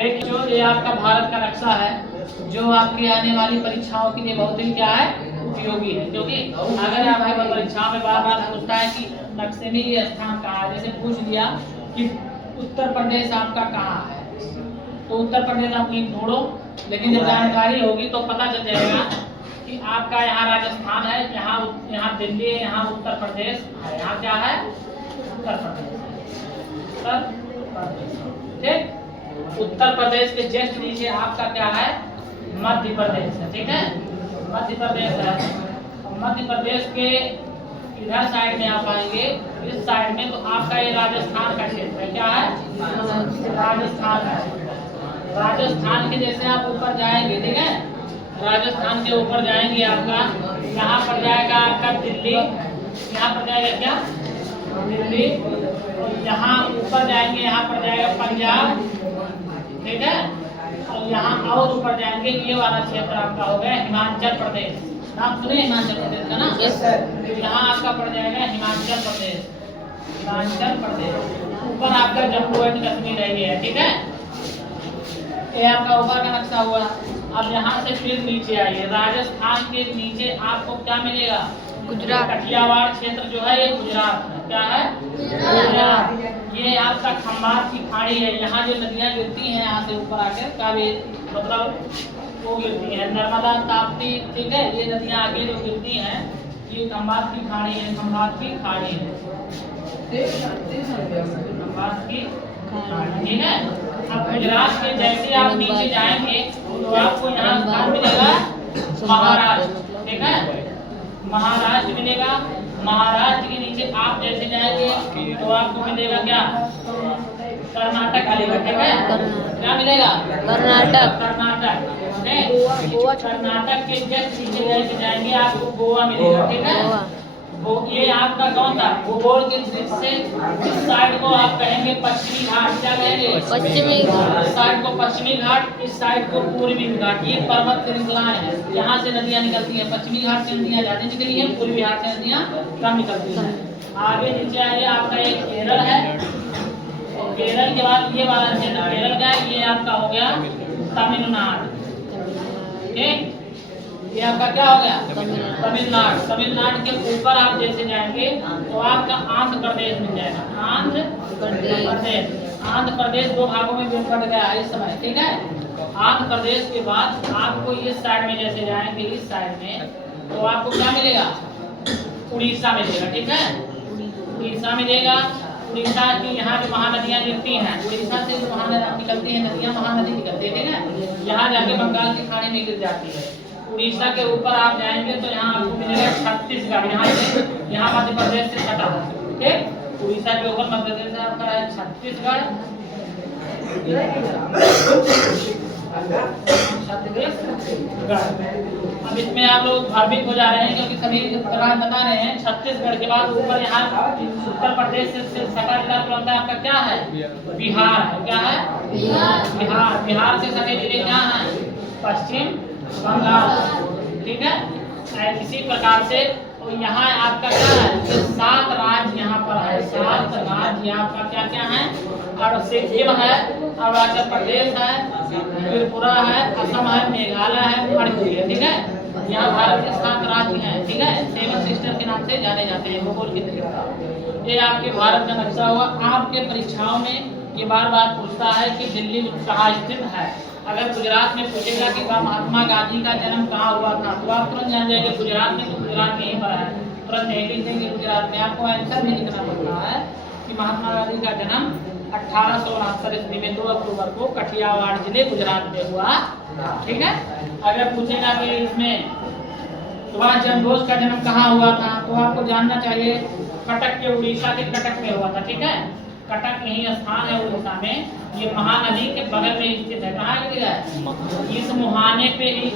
एक जो ये आपका भारत का नक्शा है जो आपकी आने वाली परीक्षाओं के लिए बहुत ही क्या है उपयोगी है, क्योंकि अगर आप परीक्षाओं में बार बार पूछता है कि नक्शे में ये स्थान कहाँ है, जैसे पूछ लिया कि उत्तर प्रदेश आपका कहाँ है, तो उत्तर प्रदेश आप कहीं ढूंढो, लेकिन जब जानकारी होगी तो पता चल जाएगा कि आपका यहाँ राजस्थान है, यहाँ दिल्ली है, यहाँ उत्तर प्रदेश है, यहाँ क्या है उत्तर प्रदेश। ठीक, उत्तर प्रदेश के जस्ट नीचे आपका क्या है मध्य प्रदेश है। ठीक है, मध्य प्रदेश है। मध्य प्रदेश के इधर साइड में आप आएंगे, इस साइड में तो आपका ये राजस्थान का क्षेत्र है। क्या है राजस्थान है। राजस्थान के जैसे आप ऊपर जाएंगे, ठीक है, राजस्थान के ऊपर जाएंगे आपका यहाँ पर जाएगा आपका दिल्ली, यहाँ पर जाएगा क्या दिल्ली, यहाँ ऊपर जाएंगे यहाँ पर जाएगा पंजाब, ठीक है, और यहाँ और ऊपर जाएंगे ये वाला क्षेत्र आपका हो गया हिमाचल प्रदेश। नाम सुने हिमाचल प्रदेश का ना? यहाँ आपका पड़ जाएगा हिमाचल प्रदेश, हिमाचल प्रदेश। ऊपर आपका जम्मू एंड कश्मीर है। ठीक है, ये आपका ऊपर का नक्शा हुआ। अब यहाँ से फिर नीचे आइए, राजस्थान के नीचे आपको क्या मिलेगा गुजरात। कठियावाड़ क्षेत्र जो है ये गुजरात है। क्या है गुजरात। ये आपका खंभात की खाड़ी है, यहाँ जो नदियाँ गिरती हैं यहाँ से ऊपर आकर कावेरी मतलब वो गिरती है, नर्मदा ताप्ती, ठीक है, ये नदियाँ आगे जो गिरती हैं ये खंभात की खाड़ी है, खंभात की खाड़ी है, खंभात की खाड़ी। ठीक है, अब गुजरात के जैसे आप नीचे जाएंगे तो आपको यहाँ स्थान मिलेगा महाराष्ट्र। ठीक है, महाराष्ट्र मिलेगा। महाराष्ट्र के नीचे आप जैसे जाएंगे तो आपको मिलेगा क्या कर्नाटक मिलेगा। ठीक है, क्या मिलेगा कर्नाटक। कर्नाटक कर्नाटक के जस्ट नीचे जैसे जाएंगे आपको गोवा मिलेगा। ठीक है, ये आपका कौन था भूगोल के दृष्टि से इस साइड को आप कहेंगे पश्चिमी घाट। क्या कहेंगे पश्चिमी घाट। इस साइड को पश्चिमी घाट, इस साइड को पूर्वी घाट। ये पर्वत श्रृंखलाएं हैं, यहाँ से नदियाँ निकलती हैं। पश्चिमी घाट से नदियाँ ज्यादा निकली है, पूर्वी घाट से नदियाँ कम निकलती हैं। आगे नीचे आइए, आपका एक केरल है, और केरल के बाद ये वाला क्षेत्र केरल का, ये आपका हो गया तमिलनाडु। ठीक, ये आपका क्या हो गया तमिलनाडु। तमिलनाडु के ऊपर आप जैसे जाएंगे तो आपका आंध्र प्रदेश मिल जाएगा। आंध्र प्रदेश। आंध्र प्रदेश दो भागों में बंट गया है इस समय। ठीक है, आंध्र प्रदेश के बाद आपको इस साइड में जैसे जाएंगे इस साइड में तो आपको क्या मिलेगा उड़ीसा मिलेगा। ठीक है, उड़ीसा मिलेगा। उड़ीसा की यहाँ जो महानदियाँ गिरती हैं, उड़ीसा से जो महानदियाँ निकलती हैं, नदियाँ महानदी निकलती है। ठीक है, यहाँ जाके बंगाल की खाड़ी में गिर जाती है। उड़ीसा के ऊपर आप जाएंगे तो यहाँ आपको मिलेगा छत्तीसगढ़, यहाँ से यहाँ मध्य प्रदेश से सटा है। ठीक, उड़ीसा के ऊपर मध्य प्रदेश से आपका है छत्तीसगढ़। अब इसमें आप लोग भ्रमित हो जा रहे हैं क्योंकि सभी बता रहे हैं छत्तीसगढ़ के बाद ऊपर यहाँ उत्तर प्रदेश से सटा जिला तुरंत आपका क्या है बिहार है। क्या है बिहार। बिहार से सटे जिले क्या है पश्चिम बंगाल। ठीक है, इसी प्रकार से तो यहाँ आपका क्या है ये 7 राज्य यहाँ पर है। 7 राज्य आपका क्या क्या है, और सिक्किम है, अरुणाचल प्रदेश है, त्रिपुरा है, असम है, मेघालय है, मणिपुर है। ठीक है, यहाँ भारत के 7 राज्य हैं। ठीक है, 7 सिस्टर के नाम से जाने जाते हैं भूगोल की दृष्टि। ये आपके भारत का नक्शा हुआ। आपके परीक्षाओं में ये बार बार पूछता है कि दिल्ली कहाँ स्थित है। अगर गुजरात में पूछेगा कि महात्मा गांधी का जन्म कहाँ हुआ था तो आप तुरंत जान जाएंगे गुजरात में, तो गुजरात यहीं पर है, तुरंत नहीं लिख देंगे गुजरात में। आपको आंसर भी लिखना पड़ता है कि महात्मा गांधी का जन्म 1869 ईस्वी में 2 अक्टूबर को कठियावाड़ जिले गुजरात में हुआ। ठीक है, अगर पूछेगा कि इसमें सुभाष चंद्र बोस का जन्म कहाँ हुआ था तो आपको जानना चाहिए कटक के, उड़ीसा के कटक में हुआ था। ठीक है, कटक यही स्थान है उड़ीसा में, ये महानदी के बगल में स्थित है। कहाँ है इस मुहाने पे ही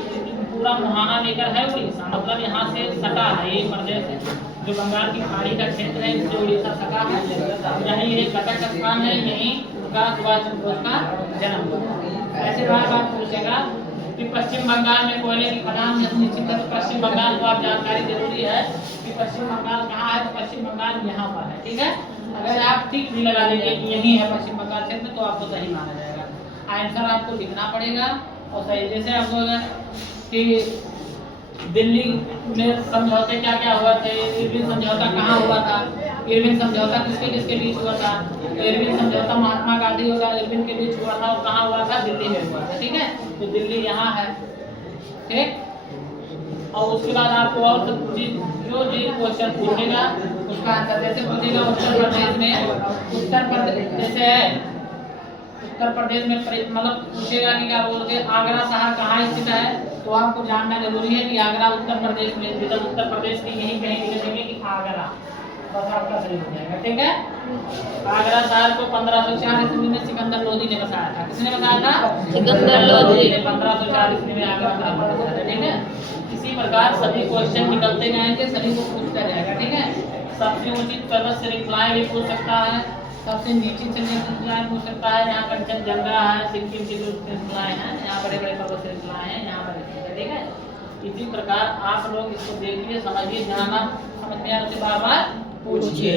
पूरा मुहाना लेकर है उड़ीसा, मतलब यहाँ से सटा है ये प्रदेश है जो बंगाल की खाड़ी का क्षेत्र है, इससे उड़ीसा सटा है। यही ये कटक स्थान है, यही सुभाष चंद्र बोस का जन्म हुआ। ऐसे बार बार पूछेगा कि पश्चिम बंगाल में कोयले की खदान निश्चित है, तो पश्चिम बंगाल को आप जानकारी जरूरी है कि पश्चिम बंगाल कहाँ है, तो पश्चिम बंगाल यहाँ पर है। ठीक है, अगर आप ठीक भी लगा देंगे कि यही है पश्चिम बंगाल क्षेत्र तो आपको सही माना जाएगा। आंसर आपको लिखना पड़ेगा और सही। जैसे आपको कि दिल्ली में समझौते क्या क्या हुआ थे, इरविन समझौता कहाँ हुआ था, इरविन समझौता किसके किसके बीच हुआ था। तो इरविन समझौता महात्मा गांधी और इरविन के बीच हुआ था और कहाँ हुआ था, दिल्ली में हुआ था। ठीक है, तो दिल्ली यहाँ है। ठीक, और उसके बाद आपको और जो क्वेश्चन पूछेगा उसका आंसर जैसे पूछेगा उत्तर प्रदेश में, उत्तर प्रदेश जैसे है उत्तर प्रदेश में मतलब पूछेगा कि क्या बोलते हैं आगरा शहर कहाँ स्थित है, तो आपको जानना जरूरी है कि आगरा उत्तर प्रदेश में स्थित है। उत्तर प्रदेश की यही कहीं लिख देंगे कि आगरा, बस आपका सही हो जाएगा। ठीक है, आगरा शहर को 1504 ईस्वी में सिकंदर लोधी ने बसाया था। किसने बसाया था? सिकंदर लोधी ने 1504 ईस्वी में आगरा शहर बसाया था। ठीक है, इसी प्रकार सभी क्वेश्चन निकलते जाएंगे, सभी को पूछता जाएगा। ठीक है, सबसे ऊंची पर्वत श्रृंखलाएं भी पूछ सकता है, सबसे नीची से नीची श्रृंखलाएं पूछ सकता है। यहाँ कंचनजंगा है, सिक्किम की जो श्रृंखलाएं हैं, यहाँ बड़े बड़े पर्वत श्रृंखलाएं हैं, यहाँ पर। ठीक है, इसी प्रकार आप लोग इसको देखिए, समझिए, जहाँ आप समझ में आए उसे बार बार पूछिए,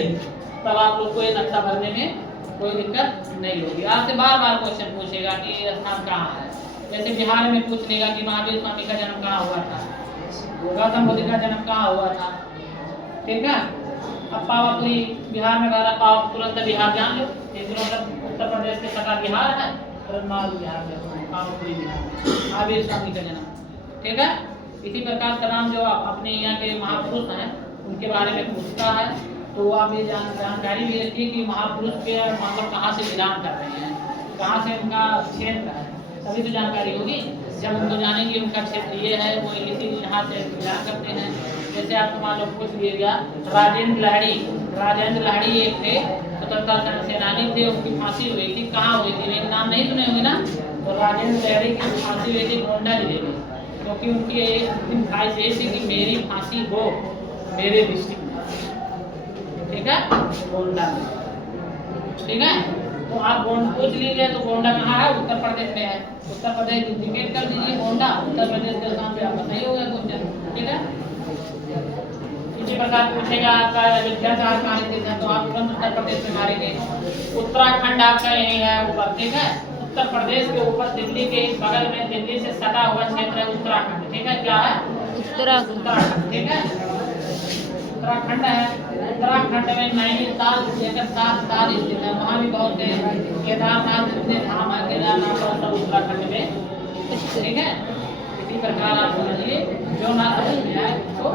तब आप लोग को ये नक्शा भरने में कोई दिक्कत नहीं होगी। आपसे बार बार क्वेश्चन पूछेगा कि ये स्थान कहाँ है। जैसे बिहार में पूछ लेगा कि महावीर स्वामी का जन्म कहाँ हुआ था, गौतम बुद्ध का जन्म कहाँ हुआ था। ठीक है, अब पावापुरी बिहार में बारा पाव तुरंत बिहार जान लो, उत्तर प्रदेश के सटा बिहार है, तुरंत बिहार में पावापुरी बिहार में महावीर स्वामी का जन्म। ठीक है, इसी प्रकार तमाम जो अपने यहाँ के महापुरुष हैं उनके बारे में पूछता है, तो आप ये जानकारी भी रखिए कि महापुरुष के मतलब कहाँ से विराम कर रहे हैं, कहाँ से उनका क्षेत्र है, तभी तो जानकारी होगी। जब उनको जानेंगे उनका क्षेत्र ये है, वो इसी यहाँ से विराम करते हैं। जैसे आपको मान लो पूछ लिएगा राजेंद्र लाहिड़ी, राजेंद्र लाहिड़ी एक थे स्वतंत्रता सेनानी थे, उनकी फांसी हुई थी, कहाँ हुई थी, एक नाम नहीं सुने होंगे ना। तो राजेंद्र लाहिड़ी की फांसी हुई थी गोंडा जिले में, क्योंकि उनकी एक अंतिम ख्वाहिश ये थी कि मेरी फांसी हो मेरे डिस्ट्रिक्ट में। ठीक है, गोंडा में। ठीक है, तो आप गोंडा पूछ लीजिए, तो गोंडा कहाँ है, उत्तर प्रदेश में है। उत्तर प्रदेश इंडिकेट कर दीजिए गोंडा, उत्तर प्रदेश के स्थान पे आपका सही होगा क्वेश्चन। ठीक है, इसी प्रकार पूछेगा आपका अयोध्या शहर कहाँ स्थित है, तो आप तुरंत उत्तर प्रदेश में मारेंगे। उत्तराखंड आपका यही है ऊपर। ठीक है, उत्तर प्रदेश के ऊपर दिल्ली के बगल में दिल्ली से सटा हुआ क्षेत्र है उत्तराखंड। ठीक है, क्या है, उत्तराखंड। ठीक है, उत्तराखंड है। उत्तराखंड में नैनीताल लेकर 7 साल स्थित है, वहाँ भी बहुत से केदारनाथ जितने धाम है, केदारनाथ और सब उत्तराखंड में। ठीक है, इसी प्रकार आप समझिए, जो ना समझ में आए उसको